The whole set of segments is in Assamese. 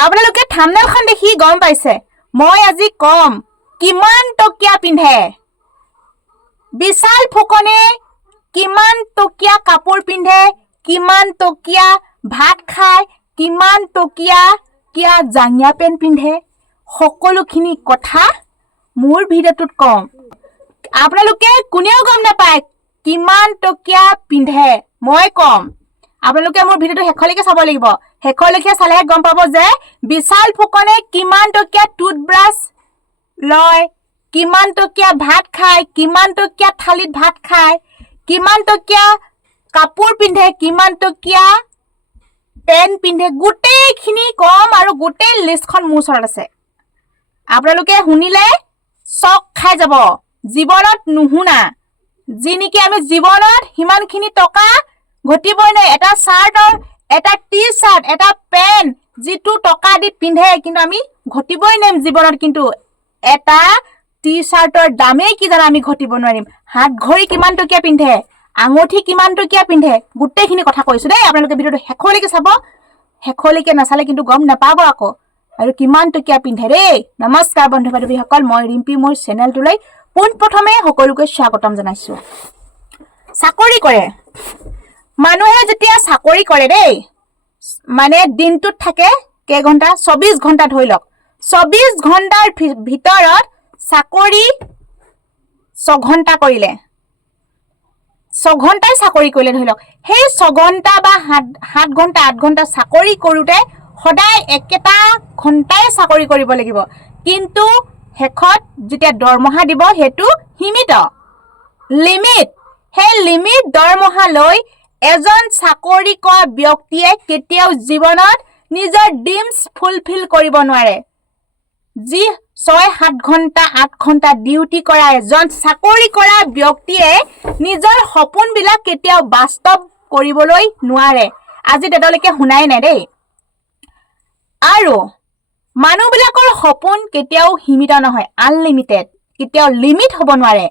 আপোনালোকে থাম্বনেইলখন দেখি গম পাইছে মই আজি কম কিমান টকীয়া পিন্ধে বিশাল ফুকনে কিমান টকীয়া কাপোৰ পিন্ধে কিমান টকীয়া ভাত খায় কিমান টকীয়া কিয়া জাঙিয়া পেন পিন্ধে সকলোখিনি কথা মোৰ ভিডিঅ'টোত কম আপোনালোকে কোনেও গম নাপায় কিমান টকীয়া পিন্ধে মই কম আপোনালোকে মোৰ ভিডিঅ'টো শেষলৈকে চাব লাগিব শেষলৈকে চালেহে গম পাব যে বিশাল ফুকনে কিমান টকীয়া টুথব্ৰাছ লয় কিমান টকীয়া ভাত খায় কিমান টকীয়া থালিত ভাত খায় কিমান টকীয়া কাপোৰ পিন্ধে কিমান টকীয়া পেন পিন্ধে গোটেইখিনি কম আৰু গোটেই লিষ্টখন মোৰ ওচৰত আছে আপোনালোকে শুনিলে চক খাই যাব জীৱনত নুশুনা যি নেকি আমি জীৱনত হিমানখিনি টকা ঘটিবই নাই এটা চাৰ্টৰ এটা টি চাৰ্ট এটা পেন যিটো টকা দি পিন্ধে কিন্তু আমি ঘটিবই নাই জীৱনত কিন্তু এটা টি চাৰ্টৰ দামেই কি জানা আমি ঘটিব নোৱাৰিম হাত ঘড়ী কিমান টকীয়া পিন্ধে আঙুঠি কিমান টকীয়া পিন্ধে গোটেইখিনি কথা কৈছো দেই আপোনালোকে ভিডিঅ'টো শেষলৈকে চাব শেষলৈকে নাচালে কিন্তু গম নাপাব আকৌ আৰু কিমান টকীয়া পিন্ধে দেই নমস্কাৰ বন্ধু বান্ধৱীসকল মই ৰিম্পী মোৰ চেনেলটোলৈ পোনপ্ৰথমে সকলোকে স্বাগতম জনাইছো চাকৰি কৰে মানুহে যেতিয়া চাকৰি কৰে দেই মানে দিনটোত থাকে কেই ঘণ্টা 24 ঘণ্টা ধৰি লওক 24 ঘণ্টাৰ ভিতৰত চাকৰি 6 ঘণ্টা কৰিলে 6 ঘণ্টাই চাকৰি কৰিলে ধৰি লওক সেই 6 ঘণ্টা বা 7 ঘণ্টা 8 ঘণ্টা চাকৰি কৰোঁতে সদায় একেটা ঘণ্টাই চাকৰি কৰিব লাগিব কিন্তু শেষত যেতিয়া দৰমহা দিব হেতু সীমিত লিমিট সেই লিমিট দৰমহা লৈ এজন চাকৰি কৰা ব্যক্তিয়ে কেতিয়াও জীৱনত নিজৰ ড্ৰিমছ ফুলফিল কৰিব নোৱাৰে যি 6-7 ঘণ্টা 8 ঘণ্টা ডিউটি কৰা এজন চাকৰি কৰা ব্যক্তিয়ে নিজৰ সপোনবিলাক কেতিয়াও বাস্তৱ কৰিবলৈ নোৱাৰে আজি তেতিয়ালৈকে শুনাই নাই দেই আৰু মানুহবিলাকৰ সপোন কেতিয়াও সীমিত নহয় আনলিমিটেড কেতিয়াও লিমিট হ'ব নোৱাৰে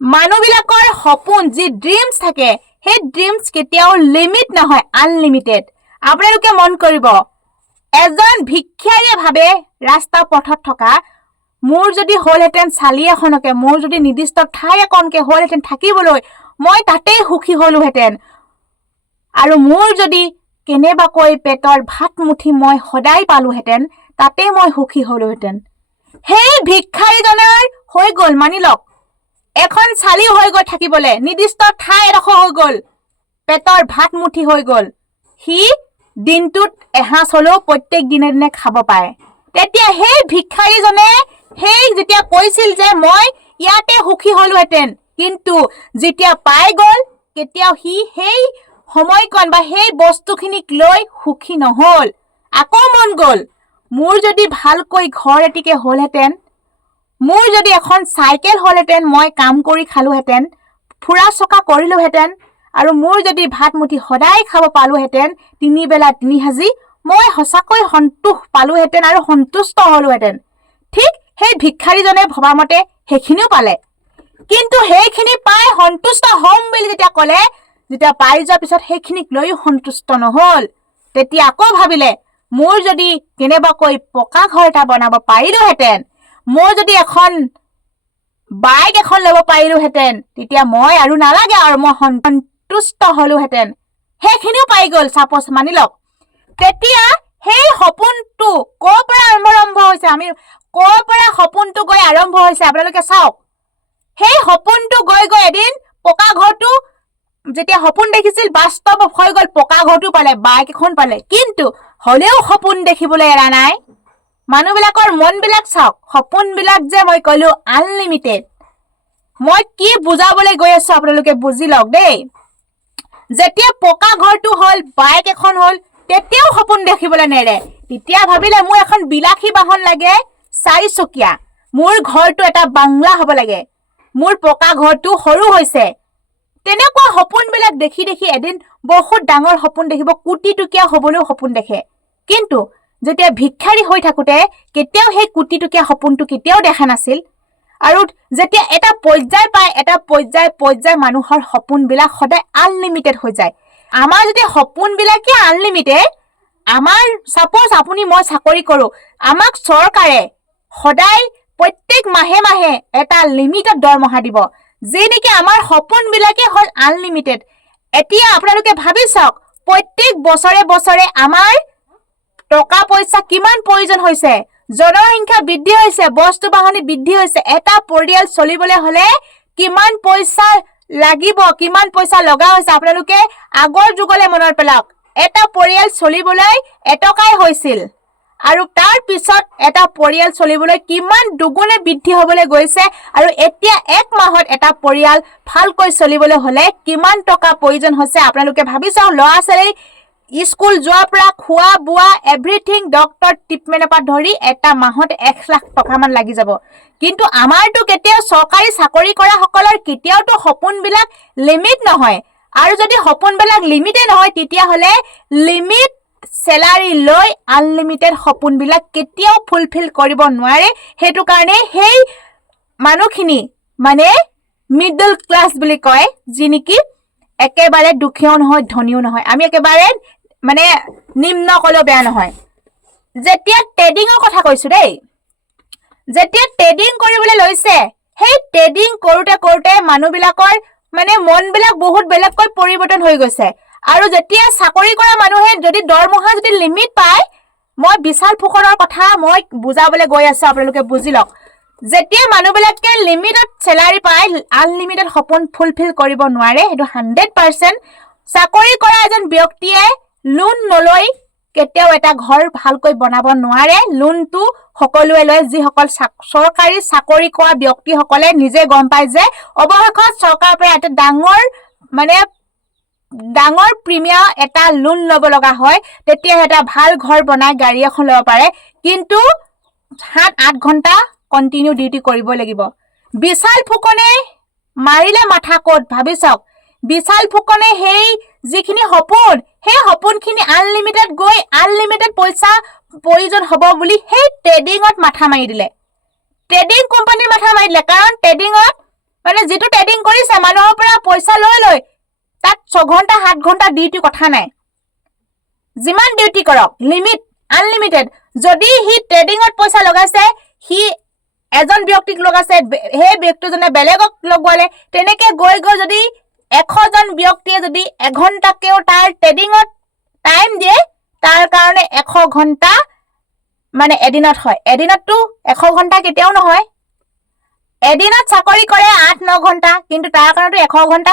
মানুহবিলাকৰ সপোন যি ড্ৰিমছ থাকে সেই ড্ৰিমছ কেতিয়াও লিমিট নহয় আনলিমিটেড আপোনালোকে মন কৰিব এজন ভিক্ষাৰীয়ে ভাবে ৰাস্তা পথত থকা মোৰ যদি হলহেতেন চালি এখনকে মোৰ যদি নিৰ্দিষ্ট ঠাই এখনকে হলহেতেন থাকিবলৈ মই তাতেই সুখী হলোহেতেন আৰু মোৰ যদি কেনেবাকৈ পেটৰ ভাত মুঠি মই সদায় পালোহেতেন তাতে মই সুখী হলোহেতেন সেই ভিক্ষাৰীজনৰ হৈ গ'ল মানি লওক এখন চালি হৈ গ'ল থাকিবলৈ নিৰ্দিষ্ট ঠাই এডোখৰ হৈ গ'ল পেটৰ ভাত মুঠি হৈ গ'ল সি দিনটোত এসাঁজ হলেও প্ৰত্যেক দিনে দিনে খাব পাৰে তেতিয়া সেই ভিক্ষাৰীজনে সেই যেতিয়া কৈছিল যে মই ইয়াতে সুখী হলোহেতেন কিন্তু যেতিয়া পাই গ'ল কেতিয়াও সি সেই সময়কণ বা সেই বস্তুখিনিক লৈ সুখী নহ'ল আকৌ মন গ'ল মোৰ যদি ভালকৈ ঘৰ এটিকে হলহেতেন মোৰ যদি এখন চাইকেল হলহেতেন মই কাম কৰি খালোহেতেন ফুৰা চকা কৰিলোহেতেন আৰু মোৰ যদি ভাত মুঠি সদায় খাব পালোহেতেন 3 বেলা 3 সাজি মই সঁচাকৈ সন্তোষ পালোহেতেন আৰু সন্তুষ্ট হলোহেতেন ঠিক সেই ভিক্ষাৰীজনে ভবা মতে সেইখিনিও পালে কিন্তু সেইখিনি পাই সন্তুষ্ট হ'ম বুলি যেতিয়া ক'লে যেতিয়া পাই যোৱাৰ পিছত সেইখিনিক লৈ সন্তুষ্ট নহ'ল তেতিয়া আকৌ ভাবিলে মোৰ যদি কেনেবাকৈ পকা ঘৰ এটা বনাব পাৰিলোহেতেন মই যদি এখন বাইক এখন ল'ব পাৰিলোহেতেন তেতিয়া মই আৰু নালাগে আৰু মই সন্তুষ্ট হলোহেতেন সেইখিনিও পাই গ'ল সাপোজ মানি লওক তেতিয়া সেই সপোনটো ক'ৰ পৰা আৰম্ভ হৈছে আমি ক'ৰ পৰা সপোনটো গৈ আৰম্ভ হৈছে আপোনালোকে চাওক সেই সপোনটো গৈ গৈ এদিন পকা ঘৰটো যেতিয়া সপোন দেখিছিল বাস্তৱ হৈ গ'ল পকা ঘৰটো পালে বাইক এখন পালে কিন্তু হলেও সপোন দেখিবলৈ এৰা নাই মানুহবিলাকৰ মনবিলাক চাওক সপোনবিলাক যে মই কলো আনলিমিটেড মই কি বুজাবলৈ গৈ আছো আপোনালোকে বুজি লওক দেই যেতিয়া পকা ঘৰটো হ'ল বাইক এখন হ'ল তেতিয়াও সপোন দেখিবলৈ নেৰে তেতিয়া ভাবিলে মোৰ এখন বিলাসী বাহন লাগে 4 চকীয়া মোৰ ঘৰটো এটা বাংলা হ'ব লাগে মোৰ পকা ঘৰটো সৰু হৈছে তেনেকুৱা সপোনবিলাক দেখি দেখি এদিন বহুত ডাঙৰ সপোন দেখিব কোটি টকীয়া হ'বলৈ সপোন দেখে কিন্তু যেতিয়া ভিক্ষাৰী হৈ থাকোতে কেতিয়াও সেই কোটি টকীয়া সপোনটো কেতিয়াও দেখা নাছিল আৰু যেতিয়া এটা পৰ্যায় পায় এটা পৰ্যায় মানুহৰ সপোনবিলাক সদায় আনলিমিটেড হৈ যায় আমাৰ যদি সপোনবিলাকে আনলিমিটেড আমাৰ সাপোজ আপুনি মই চাকৰি কৰো, আমাক চৰকাৰে সদায় প্ৰত্যেক মাহে মাহে এটা লিমিটেড দৰমহা দিব, যি নেকি আমাৰ সপোনবিলাকে হ'ল আনলিমিটেড। এতিয়া আপোনালোকে ভাবি চাওক, প্ৰত্যেক বছৰে বছৰে আমাৰ টকা পইচা কিমান প্ৰয়োজন হৈছে, জনসংখ্যা বৃদ্ধি হৈছে, বস্তু বাহনি বৃদ্ধি হৈছে, এটা পৰিয়াল চলিবলৈ হলে কিমান পইচা লাগিব, কিমান পইচা লগা হৈছে আপোনালোকে আগৰ যুগলৈ মনত পেলাওক। এটা পৰিয়াল চলিবলৈ এটকাই হৈছিল আৰু তাৰ পিছত এটা পৰিয়াল চলিবলৈ কিমান দুগুণে বৃদ্ধি হবলৈ গৈছে, আৰু এতিয়া এক মাহত এটা পৰিয়াল ভালকৈ চলিবলৈ হলে কিমান টকা প্ৰয়োজন হৈছে আপোনালোকে ভাবি চাওক। ল'ৰা ছোৱালী স্কুল যোৱাৰ পৰা খোৱা বোৱা এভৰিথিং, ডক্টৰ ট্ৰিটমেণ্টৰ পৰা ধৰি এটা মাহত 1 লাখ টকা মান লাগি যাব। কিন্তু আমাৰতো কেতিয়াও চৰকাৰী চাকৰি কৰা সকলৰ কেতিয়াওতো সপোনবিলাক লিমিট নহয়, আৰু যদি সপোনবিলাক লিমিটে নহয় তেতিয়াহ'লে লিমিট চেলাৰী লৈ আনলিমিটেড সপোনবিলাক কেতিয়াও ফুলফিল কৰিব নোৱাৰে। সেইটো কাৰণে সেই মানুহখিনি মানে মিডল ক্লাছ বুলি কয়, যি নেকি একেবাৰে দুখীয়াও নহয় ধনীও নহয়, আমি একেবাৰে মানে নিম্ন কলেও বেয়া নহয়। যেতিয়া ট্ৰেডিঙৰ কথা কৈছো দেই, যেতিয়া ট্ৰেডিং কৰিবলৈ লৈছে, সেই ট্ৰেডিং কৰোতে কৰোতে মানুহবিলাকৰ মানে মনবিলাক বহুত বেলেগকৈ পৰিৱৰ্তন হৈ গৈছে। আৰু যেতিয়া চাকৰি কৰা মানুহে যদি দৰমহা যদি লিমিট পায়, মই বিশাল ফুকনৰ কথা মই বুজাবলৈ গৈ আছো, আপোনালোকে বুজি লওক। যেতিয়া মানুহবিলাকে লিমিটেড চেলাৰী পায়, আনলিমিটেড সপোন ফুলফিল কৰিব নোৱাৰে, সেইটো 100%। চাকৰি কৰা এজন ব্যক্তিয়ে লোন নলৈ কেতিয়াও এটা ঘৰ ভালকৈ বনাব নোৱাৰে। লোনটো সকলোৱে লয়, যিসকল চৰকাৰী চাকৰি কৰা ব্যক্তিসকলে নিজে গম পায় যে অৱশেষত চৰকাৰৰ পৰা এটা ডাঙৰ প্ৰিমিয়াম এটা লোন ল'ব লগা হয়, তেতিয়া এটা ভাল ঘৰ বনাই গাড়ী এখন ল'ব পাৰে, কিন্তু 7-8 ঘণ্টা কণ্টিনিউ ডিউটি কৰিব লাগিব। বিশাল ফুকনে মাৰিলে মাথা ক'ত ভাবি চাওক। বিশাল ফুকনে সেই যিখিনি সপোন, সেই সপোনখিনি আনলিমিটেড গৈ আনলিমিটেড পইচা প্ৰয়োজন হ'ব বুলি সেই ট্ৰেডিঙত মাথা মাৰি দিলে, ট্ৰেডিং কোম্পানীৰ মাথা মাৰি দিলে। কাৰণ ট্ৰেডিঙত মানে যিটো ট্ৰেডিং কৰিছে মানুহৰ পৰা পইচা লৈ তাত 6 ঘণ্টা 7 ঘণ্টা ডিউটি কথা নাই, যিমান ডিউটি কৰক লিমিট আনলিমিটেড। যদি সি ট্ৰেডিঙত পইচা লগাইছে, সি এজন ব্যক্তিক লগাইছে, সেই ব্যক্তিজনে বেলেগক লগোৱালে, তেনেকে গৈ যদি 100জন ব্যক্তিয়ে যদি এঘণ্টাকেও তাৰ ট্ৰেডিঙত টাইম দিয়ে, তাৰ কাৰণে 100 ঘণ্টা মানে এদিনত হয়। এদিনততো 100 ঘণ্টা কেতিয়াও নহয়। এদিনত চাকৰি কৰে 8-9 ঘণ্টা, কিন্তু তাৰ কাৰণেতো 100 ঘণ্টা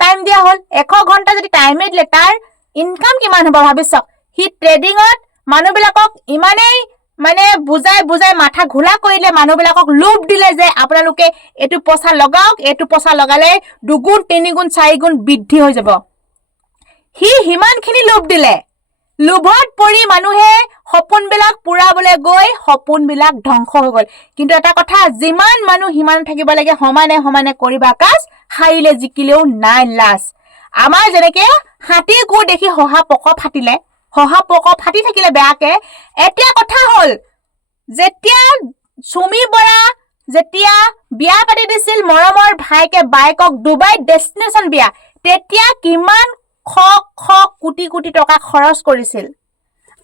টাইম দিয়া হ'ল। 100 ঘণ্টা যদি টাইমে দিলে তাৰ ইনকাম কিমান হ'ব ভাবি চাওক। সি ট্ৰেডিঙত মানুহবিলাকক ইমানেই মানে বুজাই মাথা ঘোলা কৰিলে, মানুহবিলাকক লোভ দিলে যে আপোনালোকে এইটো পইচা লগাওক, এইটো পইচা লগালে 2 গুণ 3 গুণ 4 গুণ বৃদ্ধি হৈ যাব। সি সিমানখিনি লোভ দিলে, লোভত পৰি মানুহে সপোনবিলাক পুৰাবলৈ গৈ সপোনবিলাক ধ্বংস হৈ গ'ল। কিন্তু এটা কথা, যিমান মানুহ সিমান থাকিব লাগে, সমানে সমানে কৰিবা কাজ, হাৰিলে জিকিলেও নাই লাজ। আমাৰ যেনেকে হাতীৰ গু দেখি শহাপক ফাটিলে, শহাপক ফাটি থাকিলে বেয়াকে। এতিয়া কথা হ'ল, যেতিয়া চুমি বৰা যেতিয়া বিয়া পাতি দিছিল মৰমৰ ভাইকে বাইকক ডুবাইত ডেষ্টিনেশ্যন বিয়া, তেতিয়া কিমান শ কোটি কোটি টকা খৰচ কৰিছিল।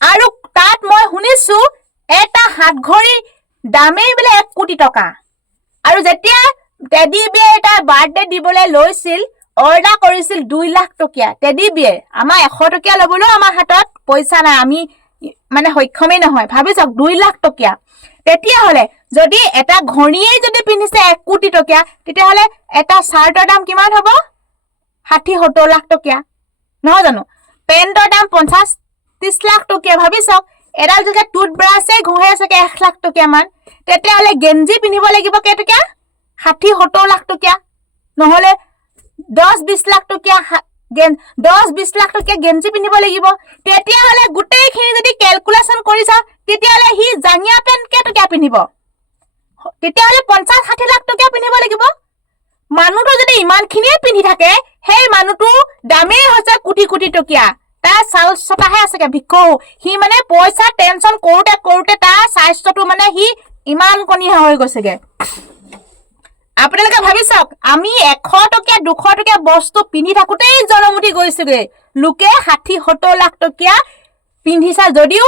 আৰু তাত মই শুনিছো এটা হাতঘড়ী দামেই বোলে 1 কোটি টকা। আৰু যেতিয়া টেডি বিয়াৰ এটা বাৰ্থডে দিবলৈ লৈছিল, অৰ্ডাৰ কৰিছিল 2 লাখ টকীয়া টেডি বিয়াৰ। আমাৰ 100 টকীয়া ল'বলৈও আমাৰ হাতত পইচা নাই, আমি মানে সক্ষমেই নহয়। ভাবি চাওক 2 লাখ টকীয়া। তেতিয়াহ'লে যদি এটা ঘড়ীয়ে যদি পিন্ধিছে 1 কোটি টকীয়া, তেতিয়াহ'লে এটা চাৰ্টৰ দাম কিমান হ'ব? 60-70 লাখ টকীয়া নহয় জানো? পেণ্টৰ দাম 50-30 লাখ টকীয়া। ভাবি চাওক, এডাল যদি টুথব্ৰাছে ঘঁহে চাগে 1 লাখ টকীয়া মান, তেতিয়াহ'লে গেঞ্জি পিন্ধিব লাগিব কেইটকীয়া? 60-70 লাখ টকীয়া, নহ'লে 10-20 লাখ টকীয়া 10-20 লাখ টকীয়া গেঞ্জি পিন্ধিব লাগিব। তেতিয়াহ'লে গোটেইখিনি যদি কেলকুলেশ্যন কৰি চাওঁ, তেতিয়াহ'লে সি জাঙিয়া পেণ্ট কেইটকীয়া পিন্ধিব? তেতিয়াহ'লে 50-60 লাখ টকীয়া পিন্ধিব লাগিব। মানুহটো যদি ইমানখিনিয়ে পিন্ধি থাকে, সেই মানুহটো দামেই হৈছে কোটি কোটি টকীয়া, তাৰ চাউল চটাহে আছেগে ভিক্ষৌ। সি মানে পইচা টেনচন কৰোতে তাৰ স্বাস্থ্যটো মানে সি ইমান কণীয়া হৈ গৈছেগে। আপোনালোকে ভাবি চাওক, আমি 100 টকীয়া 200 টকীয়া বস্তু পিন্ধি থাকোতেই জনমুঠি গৈছেগে, লোকে 60-70 লাখ টকীয়া পিন্ধিছা যদিও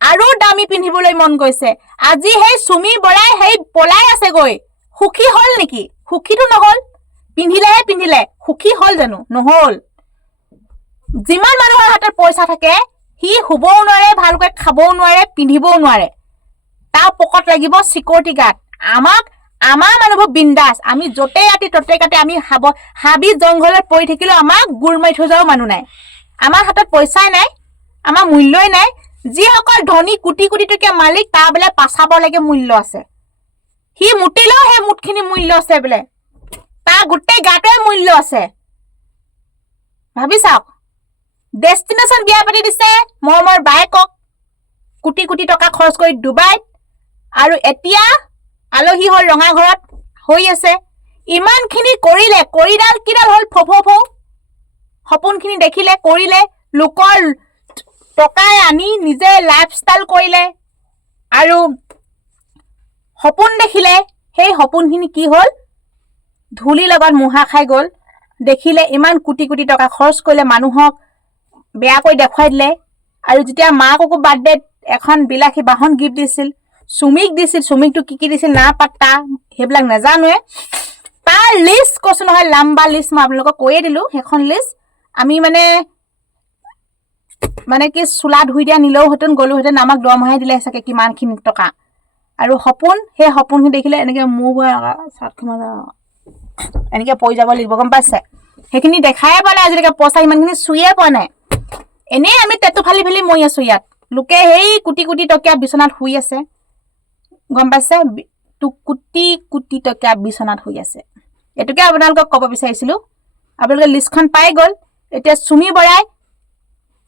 আৰু দামী পিন্ধিবলৈ মন গৈছে আজি সেই চুমি বৰাই সেই পলাই আছে গৈ সুখী হল নেকি সুখীটো নহল পিন্ধিলে সুখী হল জানো নহল যিমান মানুহৰ হাতত পইচা থাকে সি শুবও নোৱাৰে ভালকৈ খাবও নোৱাৰে পিন্ধিবও নোৱাৰে তাৰ পকেট লাগিব সিকিউৰিটি গাৰ্ড আমাৰ মানুহবোৰ বিন্দাস আমি যতে ৰাতি ততে কাটে আমি হাবি জংঘলত পৰি থাকিলেও আমাক গুৰ মাৰি থৈ যাও মানুহ নাই আমাৰ হাতত পইচাই নাই আমাৰ মূল্যই নাই যিসকল ধনী কোটি কোটি টকীয়া মালিক তাৰ বোলে পাছাব লাগে মূল্য আছে সি মুটিলেও সেই মুঠখিনি মূল্য আছে বোলে তাৰ গোটেই গাটোৱে মূল্য আছে ভাবি চাওক ডেষ্টিনেশ্যন বিয়া পাতি দিছে মোৰ বায়েকক কোটি কোটি টকা খৰচ কৰি ডুবাইত আৰু এতিয়া আলহী হ'ল ৰঙা ঘৰত হৈ আছে ইমানখিনি কৰিলে কৰিডাল কিডাল হ'ল ফফ সপোনখিনি দেখিলে কৰিলে লোকৰ টকাই আনি নিজে লাইফষ্টাইল কৰিলে আৰু সপোন দেখিলে সেই সপোনখিনি কি হ'ল ধূলি লগত মুহা খাই গ'ল দেখিলে ইমান কোটি কোটি টকা খৰচ কৰিলে মানুহক বেয়াকৈ দেখুৱাই দিলে আৰু যেতিয়া মাককো বাৰ্থডে এখন বিলাসী বাহন গিফ্ট দিছিল চুমিকটো কি দিছিল না পাত্তা সেইবিলাক নাজানোৱে তাৰ লিষ্ট কৈছো নহয় লম্বা লিষ্ট মই আপোনালোকক কৈয়ে দিলো সেইখন লিষ্ট আমি মানে কি চুলা ধুই দিয়া নিলেও হেতেন গলোহেঁতেন আমাক দৰমহাই দিলে চাগে কিমানখিনি টকা আৰু সেই সপোনখিনি দেখিলে এনেকে মুখ এনেকে পৰি যাব লাগিব গম পাইছে সেইখিনি দেখাই পোৱা নাই আজিলৈকে পইচা ইমানখিনি চুইয়ে পোৱা নাই এনেই আমি টেটু ফালি মৰি আছো ইয়াত লোকে সেই কোটি কোটি টকীয়া বিচনাত শুই আছে গম পাইছে কোটি কোটি টকীয়া বিচনাত শুই আছে এটুকে আপোনালোকক ক'ব বিচাৰিছিলো আপোনালোকে লিষ্টখন পাই গ'ল এতিয়া চুমি বৰাই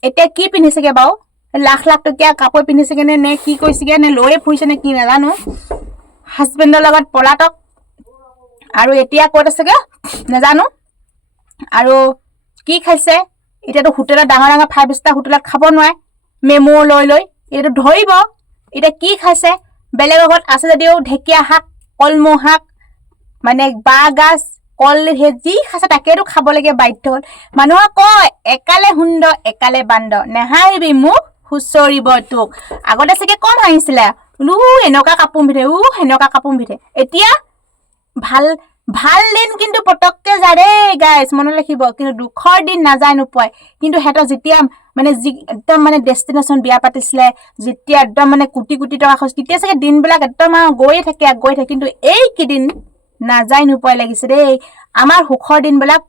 এতিয়া কি পিন্ধিছেগে বাৰু লাখ টকীয়া কাপোৰ পিন্ধিছেগে নে কি কৈছেগে নে লৈয়ে ফুৰিছে নে কি নাজানো হাজবেণ্ডৰ লগত পলাতক আৰু এতিয়া ক'ত আছেগে নাজানো আৰু কি খাইছে এতিয়াতো হোটেলত ডাঙৰ 5 ষ্টাৰ হোটেলত খাব নোৱাৰে মেমো লৈ এইটো ধৰিব এতিয়া কি খাইছে বেলেগৰ ঘৰত আছে যদিও ঢেকীয়া শাক কলমৌ শাক মানে বাঁহগাজ কল যি খাইছে তাকেতো খাব লাগে বাধ্য হ'ল মানুহক কয় একালে সুন্দৰ একালে বান্দৰ নেহাঁহিবি মোক হুঁচৰিব তোক আগতে চাগে কম হাঁহিছিলে এনেকুৱা কাপোৰ পিন্ধে এতিয়া ভাল দিন কিন্তু পটককে যায় দেই গাইছ মনত ৰাখিব কিন্তু দুখৰ দিন নাযায় নোপোৱাই কিন্তু সিহঁতৰ যেতিয়া একদম ডেষ্টিনেশ্যন বিয়া পাতিছিলে যেতিয়া একদম কোটি কোটি টকা খৰচ তেতিয়া চাগে দিনবিলাক একদম গৈয়ে থাকে কিন্তু এইকেইদিন নাযায় নোপোৱাই লাগিছে দেই আমাৰ সুখৰ দিনবিলাক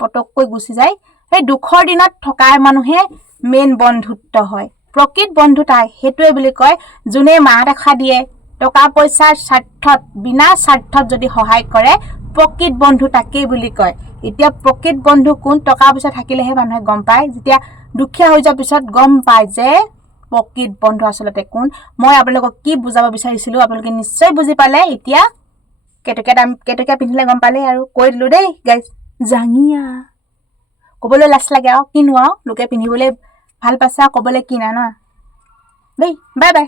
পটককৈ গুচি যায় সেই দুখৰ দিনত থকা মানুহে মেইন বন্ধুত্ব হয় প্ৰকৃত বন্ধু তাই সেইটোৱে বুলি কয় যোনে মাহ দেখা দিয়ে টকা পইচাৰ স্বাৰ্থত বিনা স্বাৰ্থত যদি সহায় কৰে প্ৰকৃত বন্ধু তাকেই বুলি কয় এতিয়া প্ৰকৃত বন্ধু কোন টকা পইচা থাকিলেহে মানুহে গম পায় যেতিয়া দুখীয়া হৈ যোৱাৰ পিছত গম পায় যে প্ৰকৃত বন্ধু আচলতে কোন মই আপোনালোকক কি বুজাব বিচাৰিছিলো আপোনালোকে নিশ্চয় বুজি পালে এতিয়া কেটকীয়া পিন্ধিলে গম পালে আৰু কৈ দিলো দেই গাইজ জাঙিয়া ক'বলৈ লাজ লাগে আৰু কিনো আৰু লোকে পিন্ধিবলৈ ভাল পাইছে আৰু ক'বলৈ কি নাই ন দেই বাই